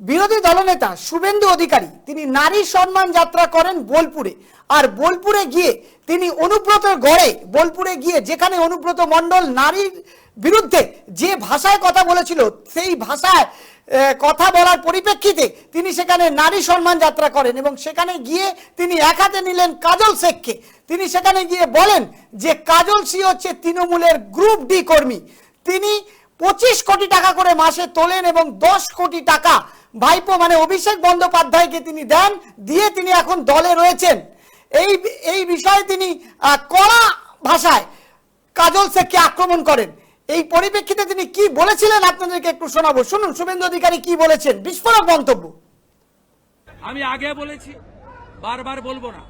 বিরোধী দলনেতা শুভেন্দু অধিকারী, তিনি নারী সম্মান যাত্রা করেন বোলপুরে। আর বোলপুরে গিয়ে তিনি অনুব্রত গড়ে, বোলপুরে গিয়ে যেখানে অনুব্রত মণ্ডল নারীর বিরুদ্ধে যে ভাষায় কথা বলেছিল, সেই ভাষায় কথা বলার পরিপ্রেক্ষিতে তিনি সেখানে নারী সম্মান যাত্রা করেন এবং সেখানে গিয়ে তিনি এক হাতে নিলেন কাজল শেখকে। তিনি সেখানে গিয়ে বলেন যে কাজল সি হচ্ছে তৃণমূলের গ্রুপ ডি কর্মী। তিনি পঁচিশ কোটি টাকা করে মাসে তোলেন এবং দশ কোটি টাকা ভাইপো মানে অভিষেক বন্দ্যোপাধ্যায়কে তিনি দেন, দিয়ে তিনি এখন দলে রয়েছেন। এই এই বিষয়ে তিনি কড়া ভাষায় কাজল শেখকে আক্রমণ করেন। এই পরিপ্রেক্ষিতে তিনি কি বলেছিলেন আপনাদেরকে একটু শোনাবো। শুনুন, শুভেন্দু অধিকারী কি বলেছেন? বিস্ফোরক মন্তব্য। আমি আগে বলেছি, বারবার বলব না।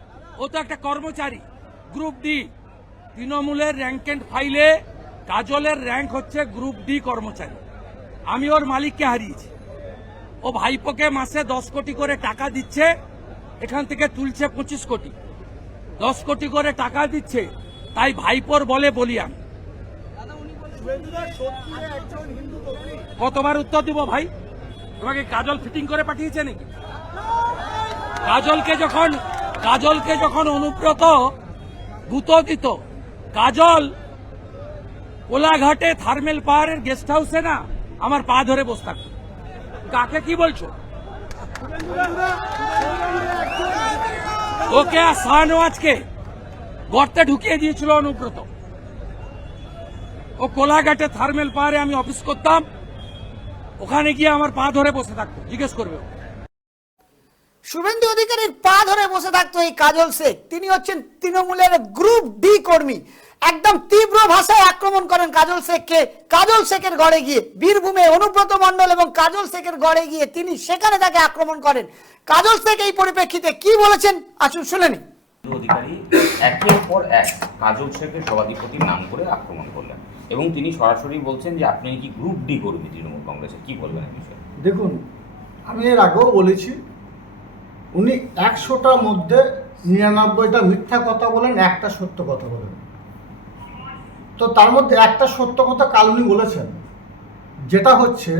ও তো একটা কর্মচারী, গ্রুপ ডি। তৃণমূলের র্যাঙ্ক এন্ড ফাইলে কাজলের র্যাঙ্ক হচ্ছে গ্রুপ ডি কর্মচারী। আমি ওর মালিককে হারিয়েছি। ও ভাইপোকে মাসে দশ কোটি করে টাকা দিচ্ছে, এখান থেকে তুলছে পঁচিশ কোটি। দশ কোটি করে টাকা দিচ্ছে, তাই ভাইপোর বলে বলি আমি। কতবার উত্তর দিব ভাই? তোমাকে কাজল ফিটিং করে পাঠিয়েছে নাকি? কাজলকে যখন কাজলকে যখন অনুব্রত ভূত দিত, কাজল, কোলাঘাটে থার্মেল পাহাড়ের গেস্ট হাউসে না, আমার পা ধরে বসে থাকতো। কাকে কি বলছো? ওকে আর গর্তে ঢুকিয়ে দিয়েছিল অনুব্রত। ও কোলাঘাটে থার্মেল পাহাড়ে আমি অফিস করতাম। ওখানে গিয়ে আমার পা ধরে বসে থাকতো, জিজ্ঞেস করবে। শুভেন্দু অধিকারীর পা ধরে বসে থাকতো এই কাজল শেখ। তিনি হচ্ছেন তৃণমূলের গ্রুপ ডি কর্মী। একদম তীব্র ভাষায় আক্রমণ করেন কাজল শেখকে। কাজল শেখের গড়ে গিয়ে বীরভূমে অনুব্রত মণ্ডল এবং কাজল শেখের গড়ে গিয়ে তিনি সেখানে তাকে আক্রমণ করেন। কাজল শেখ এই পরিপ্রেক্ষিতে কি বলেছেন? আসুন শুনে নিন অধিকারী একের পর এক কাজল শেখের সভাধিপতির নাম করে আক্রমণ করলেন এবং তিনি সরাসরি বলছেন যে আপনি কি গ্রুপ ডি কর্মী তৃণমূল কংগ্রেসের কি বলবেন এই বিষয়ে? দেখুন আমি এর আগেও বলেছি উনি একশোটার মধ্যে নিরানব্বইটা মিথ্যা কথা বলেন একটা সত্য কথা বলেন। তো তার মধ্যে একটা সত্য কথা কাল উনি বলেছেন, যেটা হচ্ছে,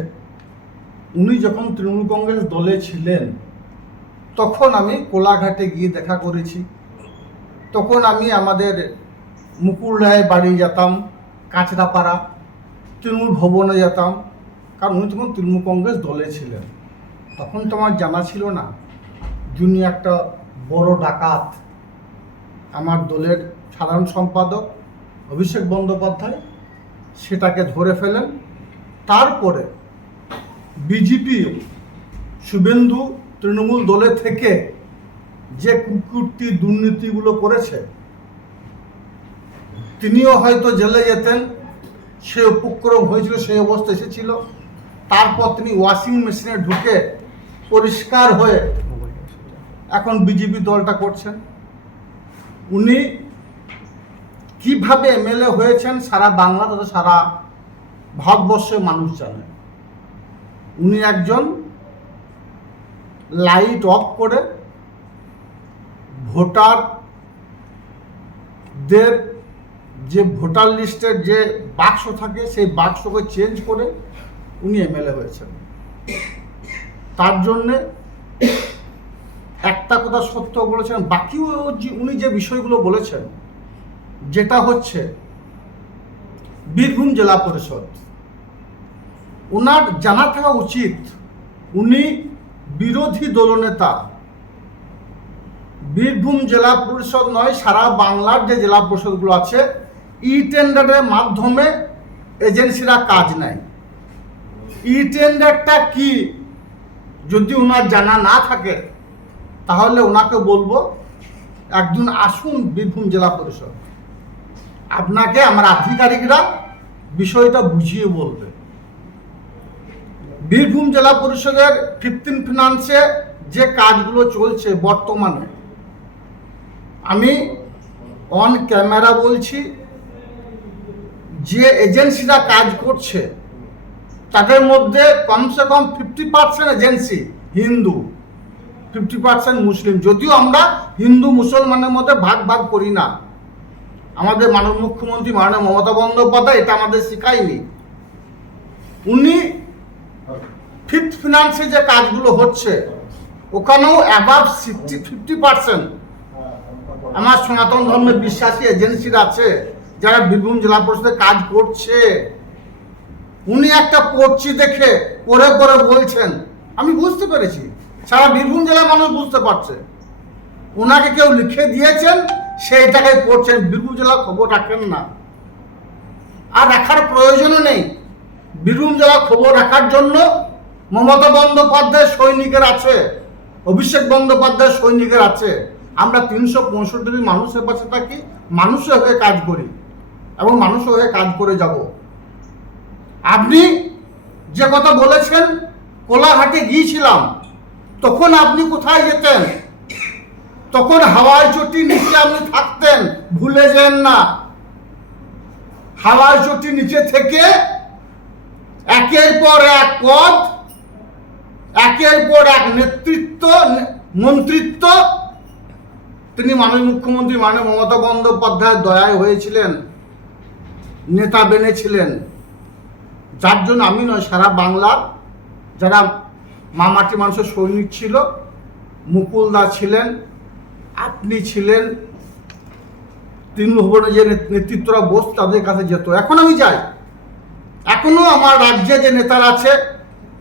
উনি যখন তৃণমূল কংগ্রেস দলে ছিলেন, তখন আমি কোলাঘাটে গিয়ে দেখা করেছি। তখন আমি আমাদের মুকুল রায় বাড়ি যেতাম, কাঁচরাপাড়া, তৃণমূল ভবনে যেতাম, কারণ উনি তখন তৃণমূল কংগ্রেস দলে ছিলেন। তখন তো আমার জানা ছিল না যিনি একটা বড় ডাকাত, আমার দলের সাধারণ সম্পাদক। অভিষেক বন্দ্যোপাধ্যায় সেটাকে ধরে ফেলেন। তারপরে বিজেপি শুভেন্দু তৃণমূল দলে থেকে যে কুকুরটি দুর্নীতিগুলো করেছে, তিনিও হয়তো জেলে যেতেন, সে উপক্রম হয়েছিল সেই অবস্থা এসেছিল। তারপর তিনি ওয়াশিং মেশিনে ঢুকে পরিষ্কার হয়ে এখন বিজেপি দলটা করছেন। উনি কীভাবে এমএলএ হয়েছেন সারা বাংলা তথা সারা ভারতবর্ষের মানুষ জানে। উনি একজন লাইট অফ করে ভোটারদের যে ভোটার লিস্টের যে বাক্স থাকে, সেই বাক্সকে চেঞ্জ করে উনি এমএলএ হয়েছেন। তার জন্যে একটা কথা সত্য বলেছেন বাকিও যে উনি যে বিষয়গুলো বলেছেন যেটা হচ্ছে বীরভূম জেলা পরিষদ। ওনার জানা থাকা উচিত, উনি বিরোধী দলনেতা। বীরভূম জেলা পরিষদ নয়, সারা বাংলার যে জেলা পরিষদগুলো আছে ই টেন্ডারের মাধ্যমে এজেন্সিরা কাজ নেয়। ই টেন্ডারটা কি? যদি ওনার জানা না থাকে, তাহলে ওনাকে বলব, একদিন আসুন বীরভূম জেলা পরিষদ। আপনাকে আমার আধিকারিকরা বিষয়টা বুঝিয়ে বলবে। বীরভূম জেলা পরিষদের ফিফটিন ফিনান্সে যে কাজগুলো চলছে বর্তমানে, আমি অন ক্যামেরা বলছি, যে এজেন্সিরা কাজ করছে, তাদের মধ্যে কমসে কম fifty percent agency Hindu fifty percent Muslim, যদিও আমরা হিন্দু মুসলমানের মধ্যে ভাগ ভাগ করি না। আমাদের মাননীয় মুখ্যমন্ত্রী মাননীয় মমতা বন্দ্যোপাধ্যায়, এটা আমাদের শেখায়নি। উনি ফিফথ ফিনান্সে যে কাজগুলো হচ্ছে, ওখানেও অ্যাবাভ সিক্সটি ফিফটি পার্সেন্ট আমার সনাতন ধর্মের বিশ্বাসী এজেন্সির আছে, যারা বীরভূম জেলা পরিষদে কাজ করছে। উনি একটা পড়ছি দেখে পরে পরে বলছেন, আমি বুঝতে পেরেছি। সারা বীরভূম জেলার মানুষ বুঝতে পারছে। ওনাকে কেউ লিখে দিয়েছেন সেইটাকে পড়ছেন বীরভূম জেলা খবর রাখেন না। আর রাখার প্রয়োজনও নেই। বীরভূম জেলা খবর রাখার জন্য মমতা বন্দ্যোপাধ্যায় সৈনিকের আছে, অভিষেক বন্দ্যোপাধ্যায় সৈনিকের আছে। আমরা তিনশো পঁয়ষট্টি মানুষের পাশে থাকি মানুষের হয়ে কাজ করি এবং মানুষের হয়ে কাজ করে যাব। আপনি যে কথা বলেছেন, কোলাঘাটে গিয়েছিলাম, তখন আপনি কোথায় যেতেন? তখন হাওয়াই চটি নিচে আপনি থাকতেন, ভুলে যেন না। হাওয়াই চটি নিচে থেকে একের পর এক পদ, একের পর এক নেতৃত্ব, মন্ত্রিত্ব। তিনি মাননীয় মুখ্যমন্ত্রী মানে মমতা বন্দ্যোপাধ্যায় দয়ায় হয়েছিলেন, নেতা বেনেছিলেন। যার জন্য আমি নয়, সারা বাংলার যারা মামাটি মানুষের সৈনিক ছিল, মুকুলদা ছিলেন আপনি ছিলেন তৃণমূল ভবনে যে নেত- নেতৃত্বরা বস তাদের কাছে যেত। এখন আমি যাই। এখনও আমার রাজ্যে যে নেতারা আছে,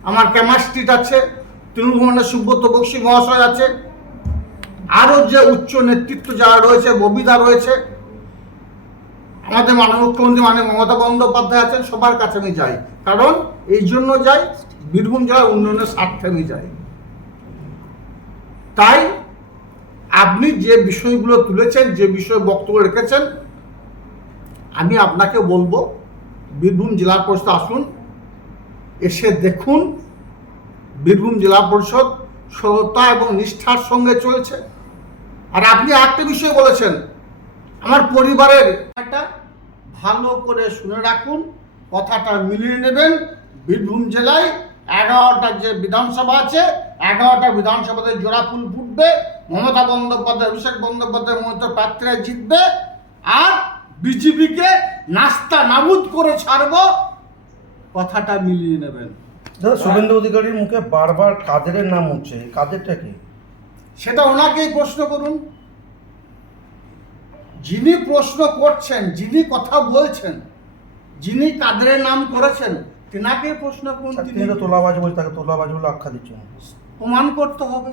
আমার ক্যামাস্ট্রিট আছে, তৃণমূল ভবনের সুব্রত বক্সী মহাশয় আছে আরও যে উচ্চ নেতৃত্ব যারা রয়েছে ববিদা রয়েছে, আমাদের মাননীয় মুখ্যমন্ত্রী মানে মমতা বন্দ্যোপাধ্যায় আছেন, সবার কাছে আমি যাই। কারণ এই জন্য যাই, বীরভূম জেলার উন্নয়নের স্বার্থে আমি যাই। তাই আপনি যে বিষয়গুলো তুলেছেন, যে বিষয়ে বক্তব্য রেখেছেন, আমি আপনাকে বলব, বীরভূম জেলা পরিষদ আসুন, এসে দেখুন, বীরভূম জেলা পরিষদ সততা এবং নিষ্ঠার সঙ্গে চলছে। আর আপনি একটা বিষয় বলেছেন, আমার পরিবারের একটা ভালো করে শুনে রাখুন, কথাটা মিলিয়ে নেবেন। বীরভূম জেলায় এগারোটা যে বিধানসভা আছে, এগারোটা বিধানসভাতে জোড়া ফুল ফুটবে। মমতা বন্দ্যোপাধ্যায় অভিষেক বন্দ্যোপাধ্যায় মমতা প্রার্থীরা জিতবে আর বিজেপিকে নাস্তা নাবুদ করে ছাড়বো কথাটা মিলিয়ে নেবেন। দাদা শুভেন্দু অধিকারীর মুখে বারবার কাদের নাম উঠছে কাদেরটা কি? সেটা ওনাকেই প্রশ্ন করুন। যিনি প্রশ্ন করছেন যিনি কথা বলছেন যিনি কাদের নাম করেছেন তেনাকে প্রশ্ন করুন তিনি। তিনি তোলাবাজ বলছে তাকে তোলাবাজ বলে আখ্যা দিচ্ছেন। প্রমাণ করতে হবে।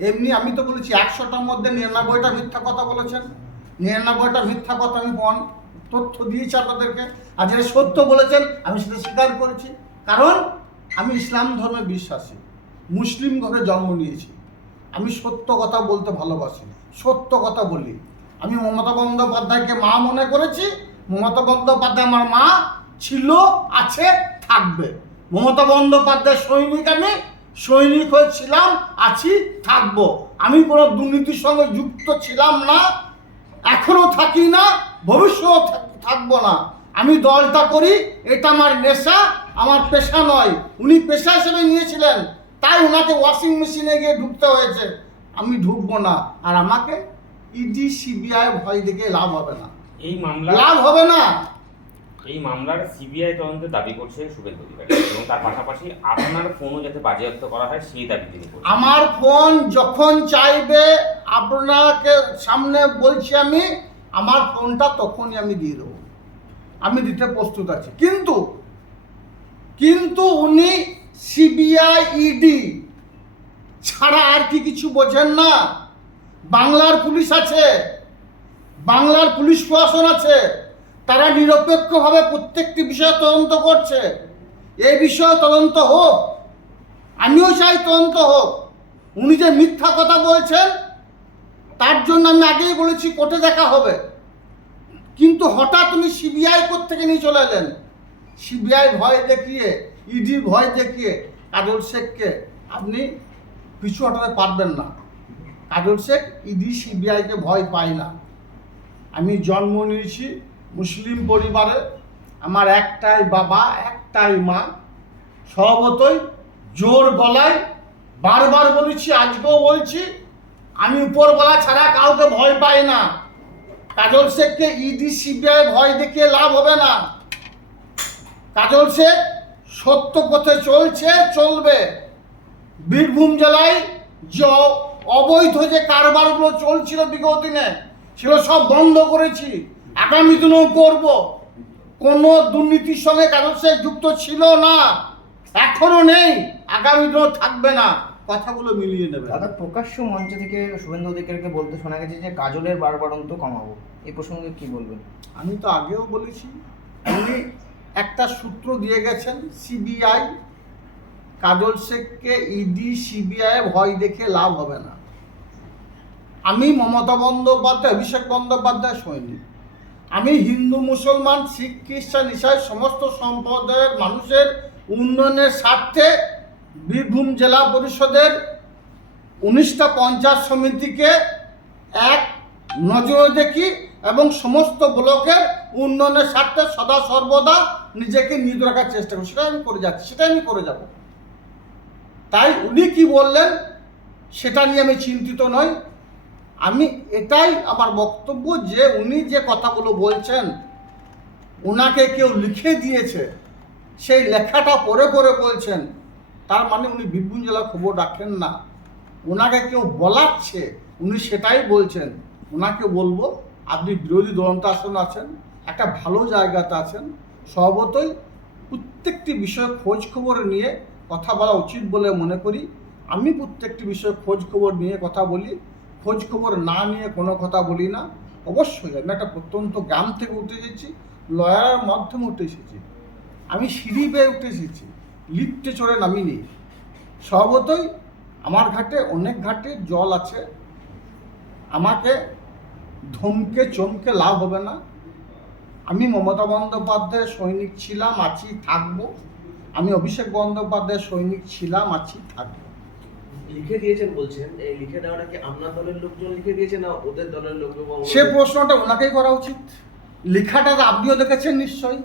এমনি আমি তো বলেছি, একশোটার মধ্যে নিরানব্বইটা মিথ্যা কথা বলেছেন। নিরানব্বইটা মিথ্যা কথা আমি বন তথ্য দিয়েছি আপনাদেরকে। আর যেটা সত্য বলেছেন, আমি সেটা স্বীকার করেছি। কারণ আমি ইসলাম ধর্মে বিশ্বাসী। মুসলিম ঘরে জন্ম নিয়েছি। আমি সত্য কথা বলতে ভালোবাসি। সত্য কথা বলি। আমি মমতা বন্দ্যোপাধ্যায়কে মা মনে করেছি। মমতা বন্দ্যোপাধ্যায় আমার মা ছিল, আছে, থাকবে। মমতা বন্দ্যোপাধ্যায় সৈনিক আমি সৈনিক হয়েছিলাম আছি থাকব। আমি কোনো দুর্নীতির সঙ্গে যুক্ত ছিলাম না এখনও থাকি না ভবিষ্যৎ থাকব না। আমি দলটা করি এটা আমার নেশা আমার পেশা নয়। উনি পেশা হিসেবে নিয়েছিলেন তাই ওনাকে ওয়াশিং মেশিনে গিয়ে ঢুকতে হয়েছে। আমি ঢুকবো না আর আমাকে ইডি সিবিআই ভয় দেখে লাভ হবে না। এই মামলা লাভ হবে না। এই মামলার সিবিআই তদন্তের দাবি করছে শুভেন্দু অধিকারী এবং তার পাশাপাশি আপনার ফোনও যাতে বাজেয়াপ্ত করা হয় সেই দাবি তিনি আমার ফোন যখন চাইবে, আপনাকে সামনে বলছি আমি, আমার ফোনটা তখনই আমি দিয়ে দেবো। আমি দিতে প্রস্তুত আছি। কিন্তু কিন্তু উনি সিবিআই ইডি ছাড়া আর কি কিছু বোঝেন না। বাংলার পুলিশ আছে, বাংলার পুলিশ প্রশাসন আছে। তারা নিরপেক্ষভাবে প্রত্যেকটি বিষয়ে তদন্ত করছে। এই বিষয়ে তদন্ত হোক, আমিও চাই তদন্ত হোক। উনি যে মিথ্যা কথা বলছেন, তার জন্য আমি আগেই বলেছি কোর্টে দেখা হবে। কিন্তু হঠাৎ উনি সিবিআই থেকে নিয়ে চলে এলেন। সিবিআই ভয় দেখিয়ে ইডির ভয় দেখিয়ে, কাজল শেখকে আপনি পিছু হটাতে পারবেন না। কাজল শেখ, ইডি, সিবিআইকে ভয় পায় না। আমি জন্ম নিয়েছি মুসলিম পরিবারে আমার একটাই বাবা, একটাই মা। স্বভাবতই জোর গলায় বারবার বলেছি, আজকেও বলছি, আমি উপর উপরবেলা ছাড়া কাউকে ভয় পাই না। কাজল শেখকে ইডি, সিবিআই ভয় দেখিয়ে লাভ হবে না। কাজল শেখ সত্য পথে চলছে, চলবে। বীরভূম জেলায় যে অবৈধ যে কারবারগুলো চলছিল বিগত দিনে, সেগুলো সব বন্ধ করেছি। আগামী দিনেও করব। কোনো দুর্নীতির সঙ্গে কারোর সাথে যুক্ত ছিল না। এখনও নেই। আগামী দিনেও থাকবে না। কথাগুলো মিলিয়ে নেবে। দাদা প্রকাশ্য মঞ্চ থেকে শুভেন্দু অধিকারীকে বলতে শোনা গেছে যে কাজলের বারবারন্ত কমাবো। এ প্রসঙ্গে কি বলবেন? আমি তো আগেও বলেছি উনি একটা সূত্র দিয়ে গেছেন সিবিআই। কাজল শেখকে ইডি সিবিআই ভয় দেখে লাভ হবে না। আমি মমতা বন্দ্যোপাধ্যায় অভিষেক বন্দ্যোপাধ্যায় সৈনিক। আমি হিন্দু, মুসলমান, শিখ, খ্রিস্টান, ইসাই সমস্ত সম্প্রদায়ের মানুষের উন্নয়নের স্বার্থে বীরভূম জেলা পরিষদের উনিশটা পঞ্চায়েত সমিতিকে এক নজরে দেখি এবং সমস্ত ব্লকের উন্নয়নের স্বার্থে সদা সর্বদা নিজেকে নিয়োগ রাখার চেষ্টা করি সেটা আমি করে যাচ্ছি সেটা আমি করে যাব। তাই উনি কি বললেন, সেটা নিয়ে আমি চিন্তিত নই। আমি এটাই আমার বক্তব্য যে উনি যে কথাগুলো বলছেন ওনাকে কেউ লিখে দিয়েছে, সেই লেখাটা পড়ে পড়ে বলছেন, তার মানে উনি বীরভূম জেলার খবর রাখেন না। ওনাকে কেউ বলাচ্ছে, উনি সেটাই বলছেন। ওনাকে বলব, আপনি বিরোধী দলন্ত আসন আছেন, একটা ভালো জায়গাতে আছেন, স্বভাবতই প্রত্যেকটি বিষয়ে খোঁজ খবর নিয়ে কথা বলা উচিত বলে মনে করি। আমি প্রত্যেকটি বিষয়ে খোঁজ খবর নিয়ে কথা বলি। খোঁজ খবর না নিয়ে কোনো কথা বলি না। অবশ্যই আমি একটা প্রত্যন্ত গ্রাম থেকে উঠে এসেছি, লয়ারের মাধ্যমে উঠে এসেছি। আমি সিঁড়ি বেয়ে উঠে এসেছি, লিফটে চড়ে নামিনি স্বভাবতই আমার ঘাটে অনেক ঘাটে জল আছে। আমাকে ধমকে চমকে লাভ হবে না। আমি মমতা বন্দ্যোপাধ্যায়ের সৈনিক ছিলাম, আছি, থাকব। আমি অভিষেক বন্দ্যোপাধ্যায়ের সৈনিক ছিলাম, আছি, থাকব। লিখে দিয়েছেন বলছেন, এই লিখে দেওয়াটা কি আপনার দলের লোকজন লিখে দিয়েছে না ওদের দলের লোকজন সে প্রশ্নটা ওনাকেই করা উচিত। লেখাটা আপনিও দেখেছেন নিশ্চয়ই।